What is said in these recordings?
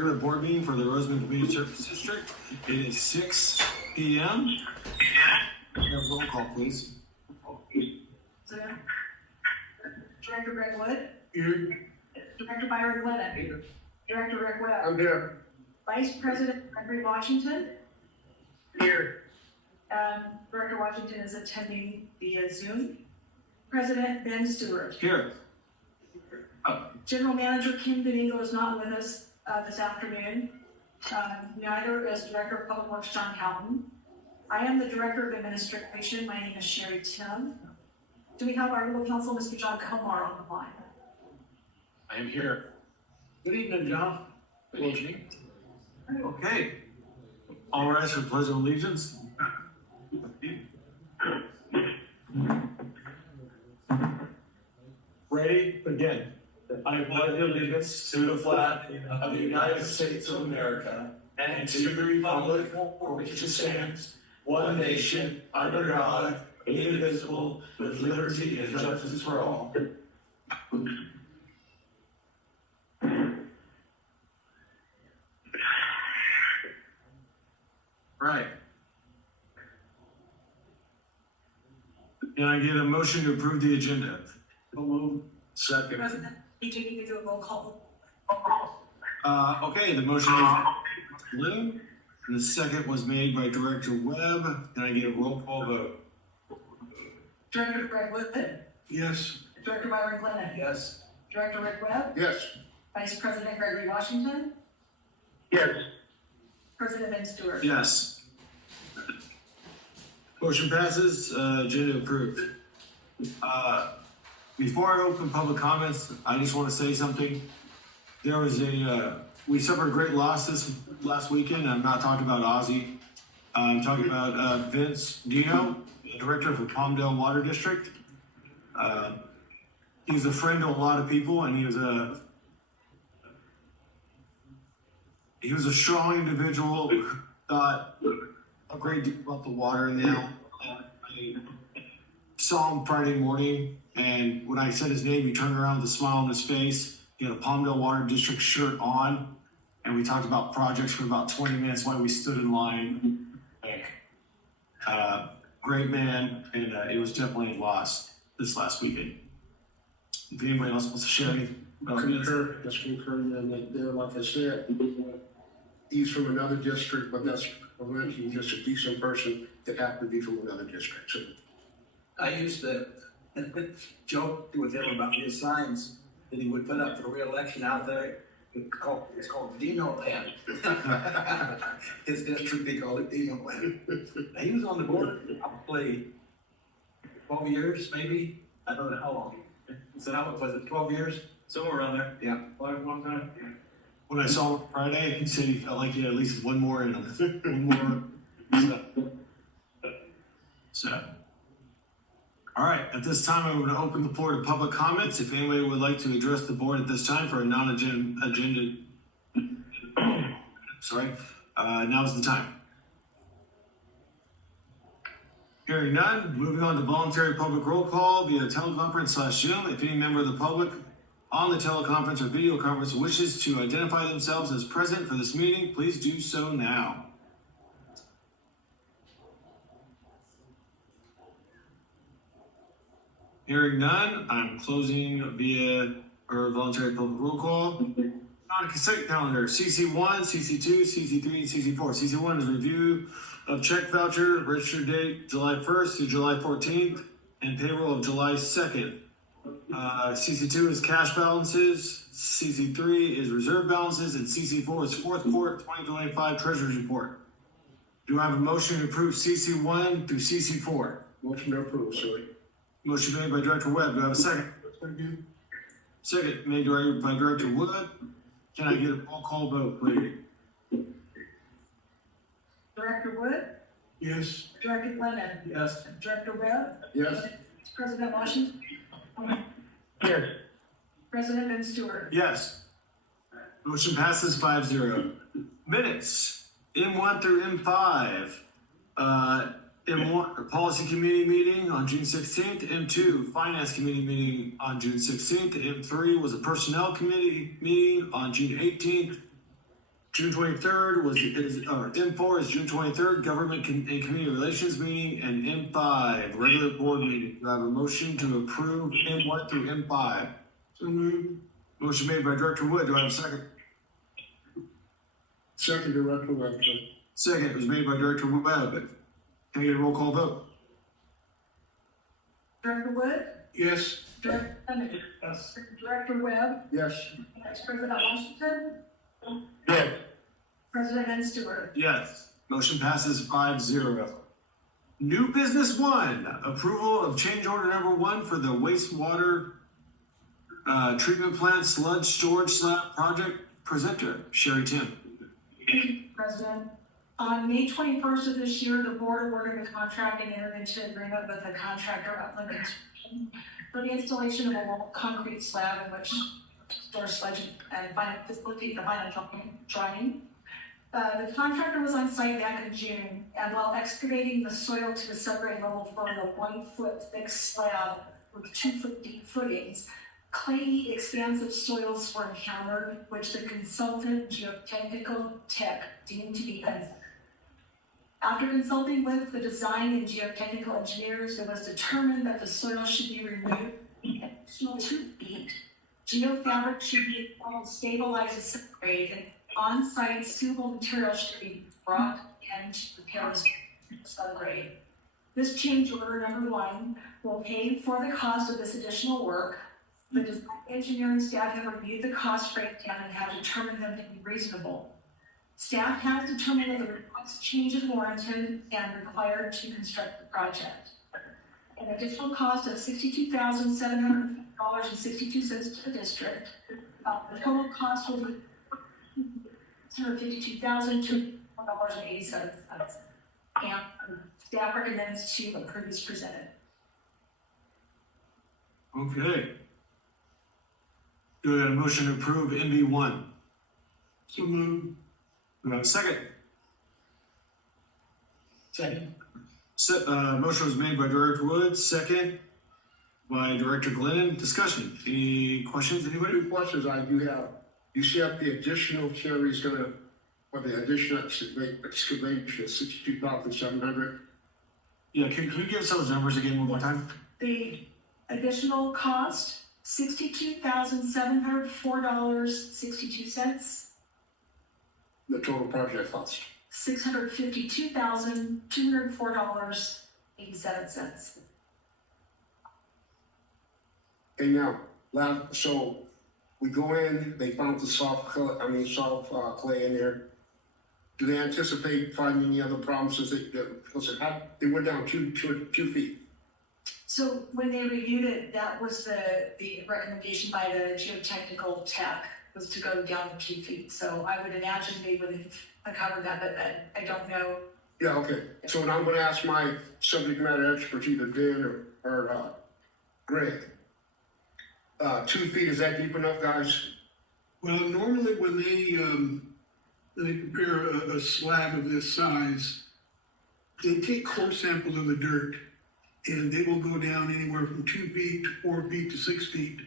regular board meeting for the Roseman Community Service District. It is 6 p.m. Roll call, please. Director Greg Wood. Here. Director Byron Glennon. Here. Director Rick Webb. I'm here. Vice President Gregory Washington. Here. Director Washington is attending via Zoom. President Ben Stewart. Here. General Manager Kim Domingo is not with us this afternoon. Neither is Director of Public Works John Houghton. I am the Director of Administration. My name is Sherry Tim. Do we have our legal counsel, Mr. John Comar, on the line? I am here. Good evening, John. Good evening. Okay. All rise for pledge of allegiance. Ready? Begin. I pledge allegiance to the flag of the United States of America and to the republic for which it stands, one nation, under God, indivisible, with liberty and justice for all. Right. Can I get a motion to approve the agenda? Second. President, you need to do a roll call. Okay, the motion is Lynn, and the second was made by Director Webb. Can I get a roll call vote? Director Greg Wood. Yes. Director Byron Glennon. Yes. Director Rick Webb. Yes. Vice President Gregory Washington. Yes. President Ben Stewart. Yes. Motion passes, agenda approved. Before I open public comments, I just want to say something. There was we suffered a great loss this last weekend. I'm not talking about Ozzy. I'm talking about Vince Dino, the director of the Palmdale Water District. He was a friend to a lot of people, and he was a strong individual who thought a great deal about the water. Now, I saw him Friday morning, and when I said his name, he turned around with a smile on his face. He had a Palmdale Water District shirt on, and we talked about projects for about 20 minutes while we stood in line. Great man, and it was definitely a loss this last weekend. If anybody else wants to share anything about this. Just concurring on that there, like I said, he's from another district, but that's he's just a decent person that happened to be from another district. So I used to joke with him about his signs that he would put up for re-election out there. It's called Dino Land. His district, they call it Dino Land. He was on the board probably 12 years, maybe. I don't know how long. So how was it, 12 years? Somewhere around there. Yeah. Long time. Yeah. When I saw him Friday, he said he felt like he had at least one more in him. One more. So. All right, at this time, I'm going to open the floor to public comments. If anybody would like to address the board at this time for a non-agenda, now's the time. Hearing none, moving on to voluntary public roll call via teleconference/Zoom. If any member of the public on the teleconference or video conference wishes to identify themselves as present for this meeting, please do so now. Hearing none, I'm closing via voluntary public roll call. On consent calendar, CC1, CC2, CC3, and CC4. CC1 is review of check voucher, registered date July 1st through July 14th, and payroll of July 2nd. CC2 is cash balances, CC3 is reserve balances, and CC4 is fourth quarter 2025 treasurer's report. Do I have a motion to approve CC1 through CC4? motion to approve, sorry. Motion made by Director Webb. Do I have a second? Second made by Director Wood. Can I get a roll call vote, please? Director Wood. Yes. Director Glennon. Yes. Director Webb. Yes. President Washington. Yes. President Ben Stewart. Yes. Motion passes 5-0. Minutes, M1 through M5. M1, Policy Committee meeting on June 16th. M2, Finance Committee meeting on June 16th. M3 was a Personnel Committee meeting on June 18th. June 23rd M4 is June 23rd, Government and Community Relations Meeting, and M5, regular board meeting. Do I have a motion to approve M1 through M5? So moved. Motion made by Director Wood. Do I have a second? Second, Director Webb. Second was made by Director Webb. Can I get a roll call vote? Director Wood, Yes. Director Bennett, Yes. Director Webb, Yes. Vice President Washington, Yes. President Van Stewart. Yes. Motion passes 5-0. New business 1, approval of change order number 1 for the wastewater treatment plant sludge storage slab project. Presenter, Sherry Tim. Thank you, President. On May 21st of this year, the board awarded a contract and entered into an agreement with the contractor Upland Construction for the installation of a wall concrete slab in which store sludge and final facility, the final drying. The contractor was on site back in June, and while excavating the soil to the subgrade level for the 1 foot thick slab with 2 foot deep footings, clayey, expansive soils were encountered, which the consultant geotechnical tech deemed to be unsafe. After consulting with the design and geotechnical engineers, it was determined that the soil should be removed an additional 2 feet. Geofabric should be installed to stabilize the subgrade, and on-site suitable material should be brought in to prepare the subgrade. This change order number 1 will pay for the cost of this additional work. The design engineering staff have reviewed the cost breakdown and have determined them to be reasonable. Staff has determined that the request change is warranted and required to construct the project. An additional cost of $62,700.62 to the district. The total cost will be $152,200.87. And staff recommends to approve as presented. Okay. Do we have a motion to approve MB1? So moved. Do we have a second? Second. Motion was made by Director Wood, second by Director Glenn. Discussion. Any questions, anybody? 2 questions I do have. You see up the additional carries gonna, or the additional excavation, 62,700. Yeah, can you give us those numbers again one more time? The additional cost, $62,704.62. The total project cost. $652,204.87. And now, so we go in, they found the soft clay in there. Do they anticipate finding any other problems since they went down two feet? So when they reviewed it, that was the recommendation by the geotechnical tech, was to go down 2 feet. So I would imagine they would have covered that, but I don't know. Yeah, okay. So now I'm gonna ask my subject matter experts, either Dan or Greg. 2 feet, is that deep enough, guys? Well, normally when they prepare a slab of this size, they take core samples of the dirt and they will go down anywhere from 2 feet to 4 feet to 6 feet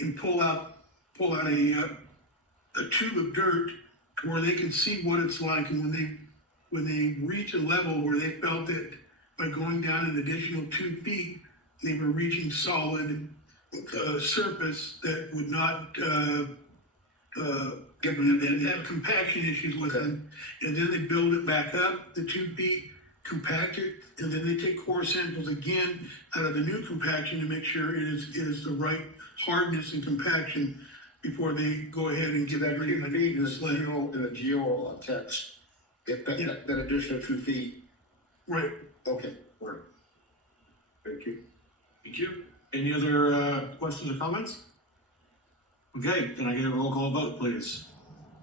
and pull out a tube of dirt where they can see what it's like. And when they reach a level where they felt that by going down an additional 2 feet, they were reaching solid surface that would not have compaction issues with them. And then they build it back up, the 2 feet, compact it, and then they take core samples again out of the new compaction to make sure it is the right hardness and compaction before they go ahead and give that Feet in slab. the geo text, if that additional 2 feet. Right. Okay, word. Thank you. Thank you. Any other questions or comments? Okay, can I get a roll call vote, please?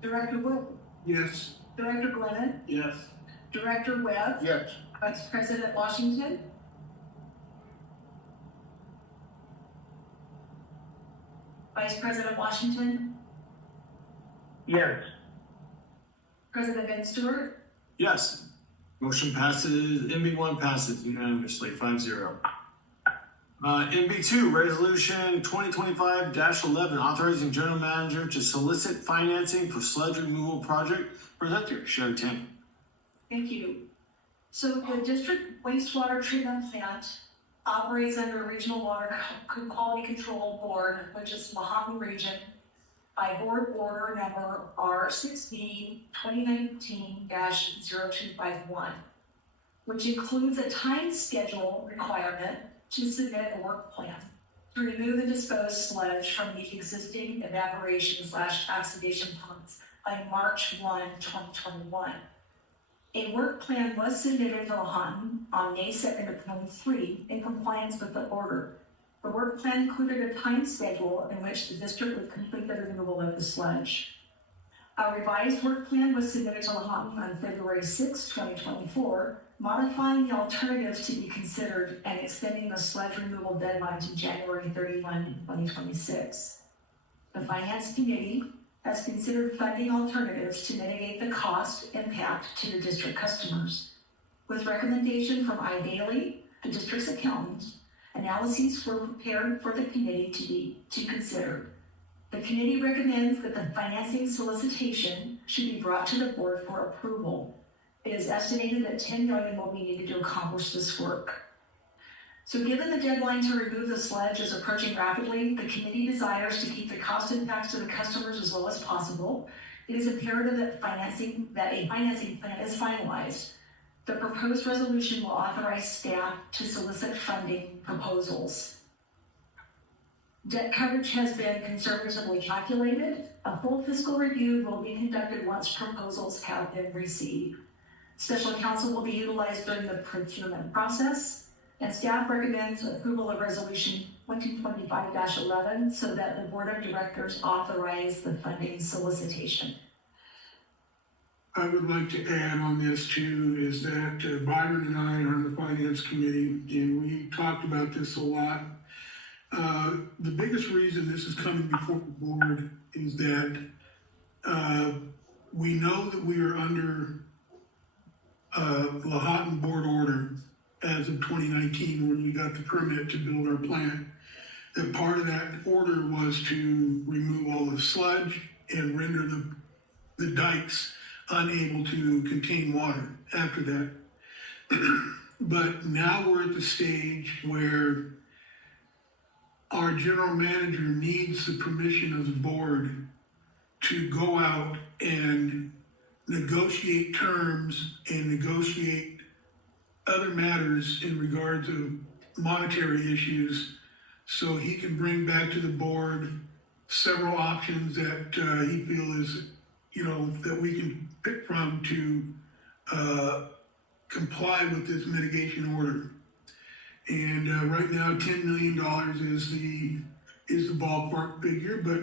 Director Wood, Yes. Director Glenn, Yes. Director Webb, Yes. Vice President Washington, Vice President Washington, Yes. President Van Stewart, Yes. Motion passes, MB1 passes unanimously, 5-0. MB2, Resolution 2025-11, authorizing general manager to solicit financing for sludge removal project. Presenter, Sherry Tam. Thank you. So the district wastewater treatment plant operates under a regional water quality control board, which is Mahatma Region, by board order number R16 2019-0251, which includes a time schedule requirement to submit a work plan to remove and dispose sludge from the existing evaporation/oxidation ponds by March 1, 2021. A work plan was submitted to Lahontan on May 2nd of 23 in compliance with the order. The work plan included a time schedule in which the district would complete the removal of the sludge. A revised work plan was submitted to Lahontan on February 6, 2024, modifying the alternatives to be considered and extending the sludge removal deadline to January 31, 2026. The Finance Committee has considered funding alternatives to mitigate the cost impact to the district customers. With recommendation from iDaily, the district's accountant, analyses were prepared for the committee to consider. The committee recommends that the financing solicitation should be brought to the board for approval. It is estimated that $10 million will be needed to accomplish this work. So given the deadline to remove the sludge is approaching rapidly, the committee desires to keep the cost impacts to the customers as low as possible. It is imperative that a financing plan is finalized. The proposed resolution will authorize staff to solicit funding proposals. Debt coverage has been conservatively calculated. A full fiscal review will be conducted once proposals have been received. Special counsel will be utilized during the procurement process, and staff recommends approval of Resolution 2025-11 so that the Board of Directors authorize the funding solicitation. I would like to add on this too, is that Byron and I are on the Finance Committee, and we talked about this a lot. The biggest reason this is coming before the board is that we know that we are under Lahontan board order as of 2019 when we got the permit to build our plant. That part of that order was to remove all the sludge and render the dikes unable to contain water after that. But now we're at the stage where our general manager needs the permission of the board to go out and negotiate terms and negotiate other matters in regards of monetary issues, so he can bring back to the board several options that he feels that we can pick from to comply with this mitigation order. And right now, $10 million is the ballpark figure, but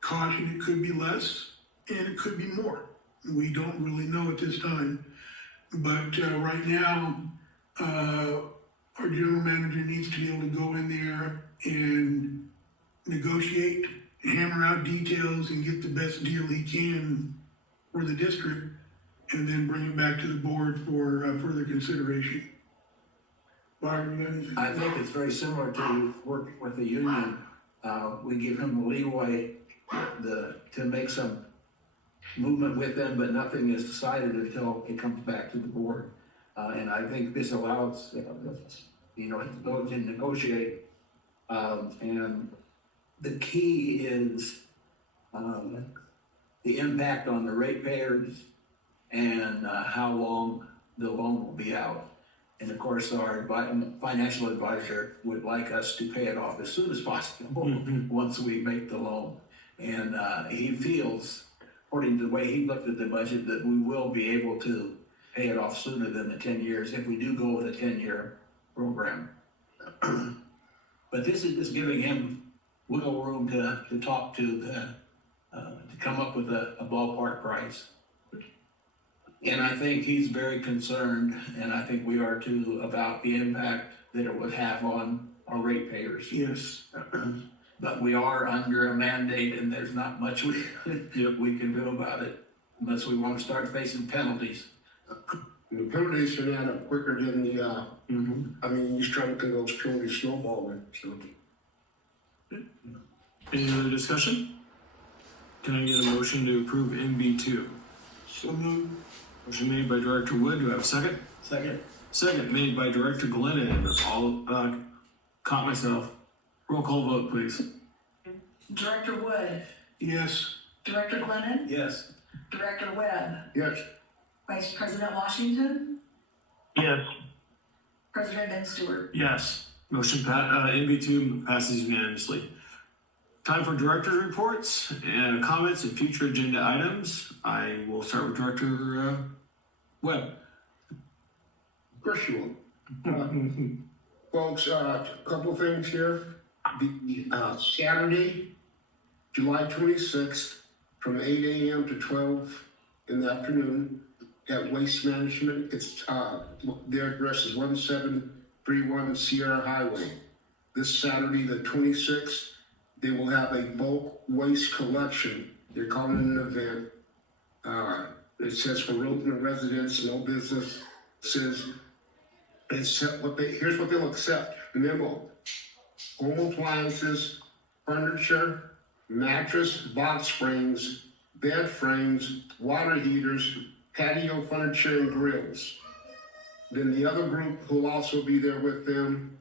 caution, it could be less and it could be more. We don't really know at this time. But right now, our general manager needs to be able to go in there and negotiate, hammer out details, and get the best deal he can for the district, and then bring it back to the board for further consideration. Byron, I think it's very similar to working with the union. We give him the leeway to make some movement with them, but nothing is decided until it comes back to the board. And I think this allows, his ability to negotiate. And the key is the impact on the ratepayers and how long the loan will be out. And of course, our financial advisor would like us to pay it off as soon as possible once we make the loan. And he feels, according to the way he looked at the budget, that we will be able to pay it off sooner than the 10 years if we do go with a 10-year program. But this is just giving him wiggle room to talk to come up with a ballpark price. And I think he's very concerned, and I think we are too, about the impact that it would have on our ratepayers. yes. But we are under a mandate, and there's not much we can do about it unless we want to start facing penalties. And the penalties can add up quicker than the, I mean, he's trying to get those penalties snowballing, so. Any other discussion? Can I get a motion to approve MB2? So moved. Motion made by Director Wood, do I have a second? Second. Second made by Director Glennon, caught myself. Roll call vote, please. Director Wood, Yes. Director Glennon, Yes. Director Webb, Yes, Vice President Washington, Yes. President Ben Stewart. Yes. MB2 passes unanimously. Time for director's reports and comments and future agenda items. I will start with Director Webb. of course you will. Folks, a couple things here. The Saturday, July 26th, from 8 a.m. to 12 in the afternoon at Waste Management. It's their address is 1731 Sierra Highway. This Saturday, the 26th, they will have a bulk waste collection. They're calling it an event. It says for Roseland residents, no business. It says here's what they'll accept. Memo: home appliances, furniture, mattress, box springs, bed frames, water heaters, patio furniture, and grills. Then the other group who'll also be there with them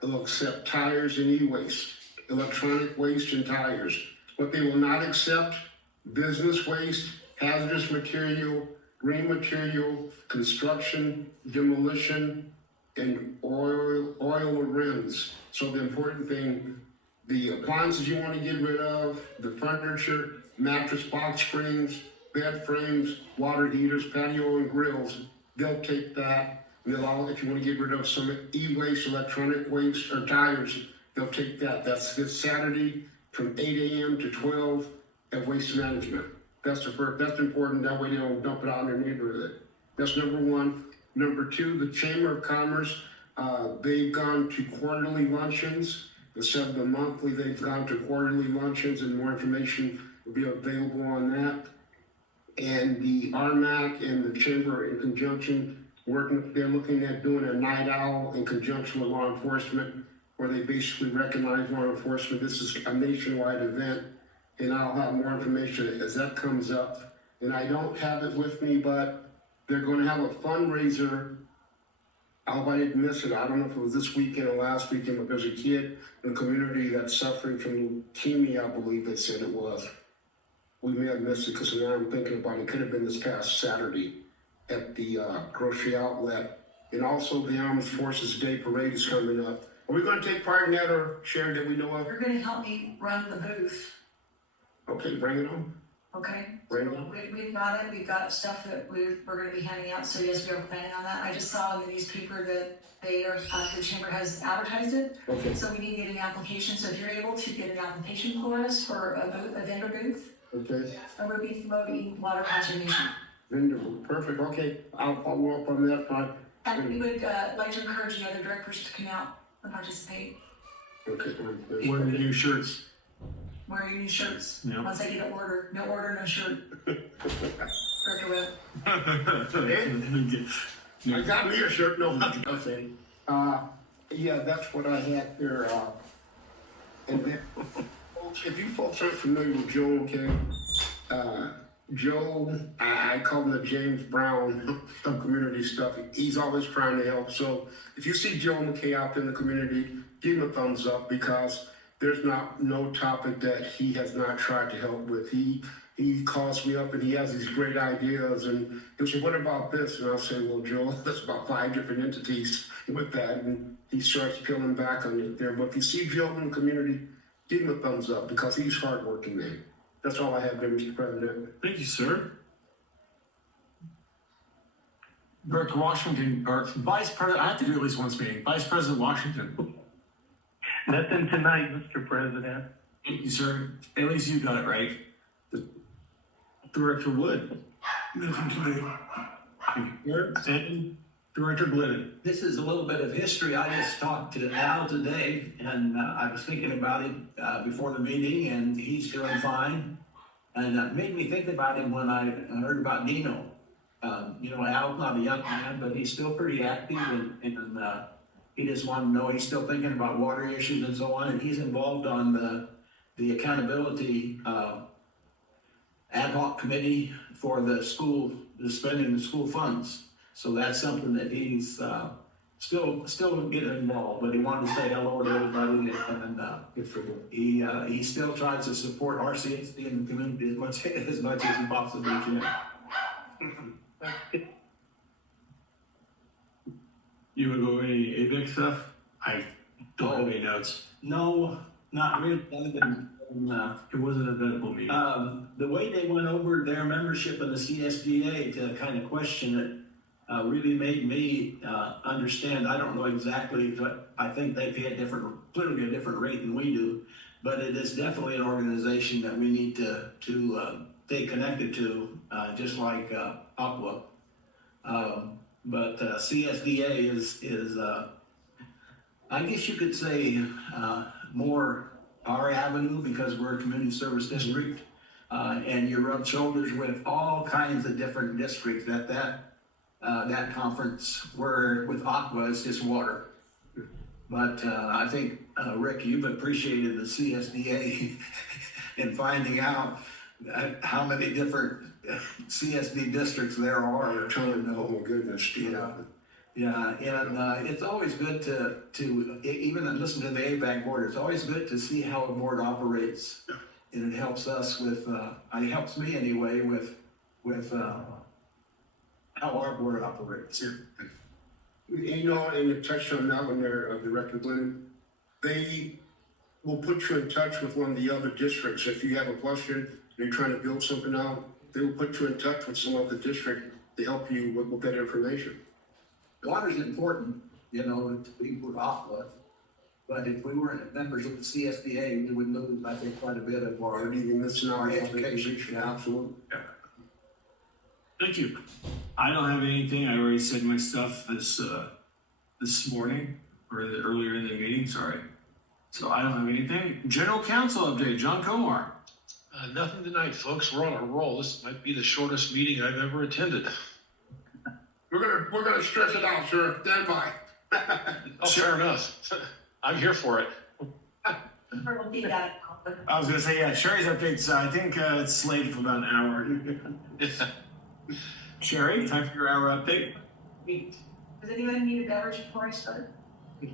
will accept tires and e-waste, electronic waste and tires. What they will not accept: business waste, hazardous material, green material, construction, demolition, and oil or rims. So the important thing, the appliances you want to get rid of, the furniture, mattress, box springs, bed frames, water heaters, patio and grills, they'll take that. They'll all, if you want to get rid of some e-waste, electronic waste, or tires, they'll take that. That's this Saturday from 8 a.m. to 12 at Waste Management. That's important. That way they don't dump it out in their neighborhood. That's number one. Number two, the Chamber of Commerce, they've gone to quarterly luncheons. Instead of the monthly, they've gone to quarterly luncheons, and more information will be available on that. And the RMAC and the Chamber in conjunction, they're looking at doing a night owl in conjunction with law enforcement, where they basically recognize law enforcement. This is a nationwide event, and I'll have more information as that comes up. And I don't have it with me, but they're going to have a fundraiser. I hope I didn't miss it. I don't know if it was this weekend or last weekend, but there's a kid in the community that's suffering from leukemia, I believe they said it was. We may have missed it because now I'm thinking about it. It could have been this past Saturday at the grocery outlet. And also the Armed Forces Day Parade is coming up. Are we going to take part in that, or Sharon, that we know of? You're gonna help me run the booth, Okay, bring it on. okay? Bring it So on. we've got it, we've got stuff that we're gonna be handing out, so yes, we are planning on that. I just saw in the newspaper that the chamber has advertised it. Okay, So we need to get an application, so if you're able to get an application for us for a vendor booth, okay. and we'll be promoting water conservation. Vendor, perfect. Okay, I'll follow up on that part. And we would like to encourage the other directors to come out and participate, Okay. Wearing the new shirts. wearing new shirts. Yeah. Once I get an order, no shirt. Director Webb. I got me a shirt, no, okay. Yeah, that's what I had there, and then, if you folks aren't familiar with Joe, okay, Joe, I call him the James Brown of community stuff. He's always trying to help, so if you see Joe McKay out there in the community, give him a thumbs up, because there's no topic that he has not tried to help with. He calls me up and he has these great ideas, and he'll say, what about this? And I'll say, well, Joe, that's about 5 different entities with that, and he starts peeling back on it there. But if you see Joe in the community, give him a thumbs up, because he's hardworking, man. That's all I have there, Mr. President. Thank you, sir. Director Washington, or Vice President, I have to do at least once meeting. Vice President Washington. Nothing tonight, Mr. President. Thank you, sir. At least you got it right. Director Wood. Nothing today. And Director Glennon. This is a little bit of history. I just talked to Al today, and I was thinking about it before the meeting, and he's doing fine. And that made me think about him when I heard about Dino. Al's not a young man, but he's still pretty active and he just wanted to know, he's still thinking about water issues and so on, and he's involved on the accountability, ad hoc committee for the school, the spending the school funds. So that's something that he's, still getting involved, but he wanted to say hello to everybody and, Good for you. he still tries to support RCSD and the community as much as he possibly can. You would go any ABIC stuff? I don't have any notes. No, not really, other than, It wasn't an eventful meeting. the way they went over their membership in the CSDA to kind of question it, really made me, understand. I don't know exactly, but I think they pay clearly a different rate than we do. But it is definitely an organization that we need to stay connected to, just like, Aqua. But CSDA is I guess you could say, more our avenue because we're a community service district. And you rub shoulders with all kinds of different districts that conference, where with Aqua, it's just water. But I think, Rick, you've appreciated the CSDA in finding out how many different CSD districts there are. Oh my goodness. Yeah, and it's always good to even listen to the ABAC board. It's always good to see how a board operates, and it helps us with. It helps me anyway with how our board operates. And you touched on that one there, Director Glenn. They will put you in touch with one of the other districts. If you have a question, you're trying to build something out, they will put you in touch with some other district to help you with that information. Water's important, to people with Aqua. But if we weren't members of the CSDA, we would lose, I think, quite a bit of our. Or even this now, education. absolutely. Thank you. I don't have anything. I already said my stuff this morning or earlier in the meeting. Sorry. So I don't have anything. General Counsel update. John Comar. Nothing tonight, folks. We're on a roll. This might be the shortest meeting I've ever attended. We're gonna stretch it out, sir. Stand by. Oh, fair enough. I'm here for it. We'll be that. I was gonna say, yeah, Sherry's updates. I think it's slated for about an hour. Sherry, time for your hour update. Does anyone need a beverage before I start? We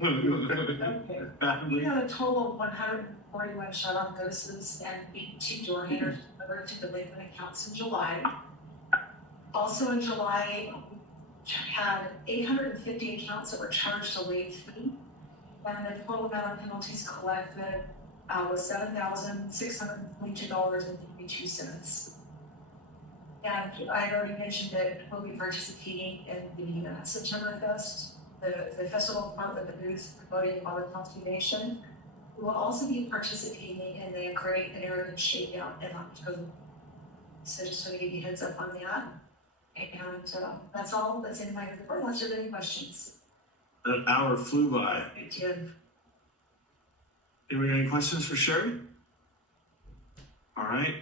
had a total of 141 shut-off notices and 82 door hangers delivered to delinquent accounts in July. Also in July, we had 850 accounts that were charged a late fee, and the total amount of penalties collected was $7,622.32. And I already mentioned that we'll be participating in the September Fest, the festival part with the booth promoting water conservation. We will also be participating in the Great American Shakeout in October. So just want to give you a heads up on that. And that's all that's in my report, unless there's any questions. That hour flew by. It did. Anybody got any questions for Sherry? All right.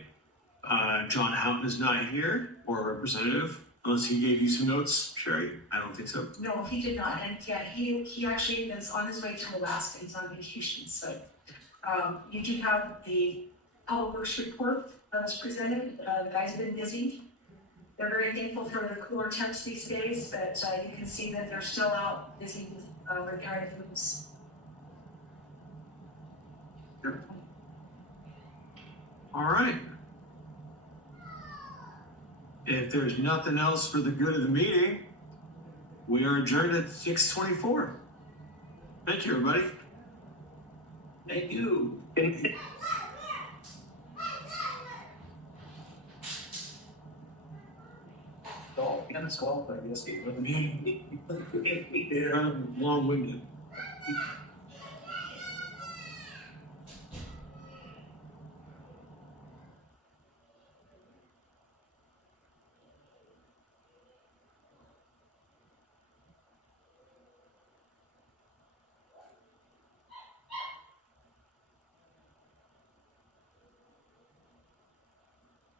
John Houghton is not here, or a representative, unless he gave you some notes, Sherry. I don't think so. No, he did not, and yeah, he actually is on his way to Alaska. He's on vacation, so you do have the public works report that was presented. The guys have been busy. They're very thankful for the cooler temps these days, but you can see that they're still out busy with repairing roofs. All right. If there's nothing else for the good of the meeting, we are adjourned at 6:24. Thank you, everybody. Thank you. Oh, and it's called, I guess. Yeah, I'm long-winded.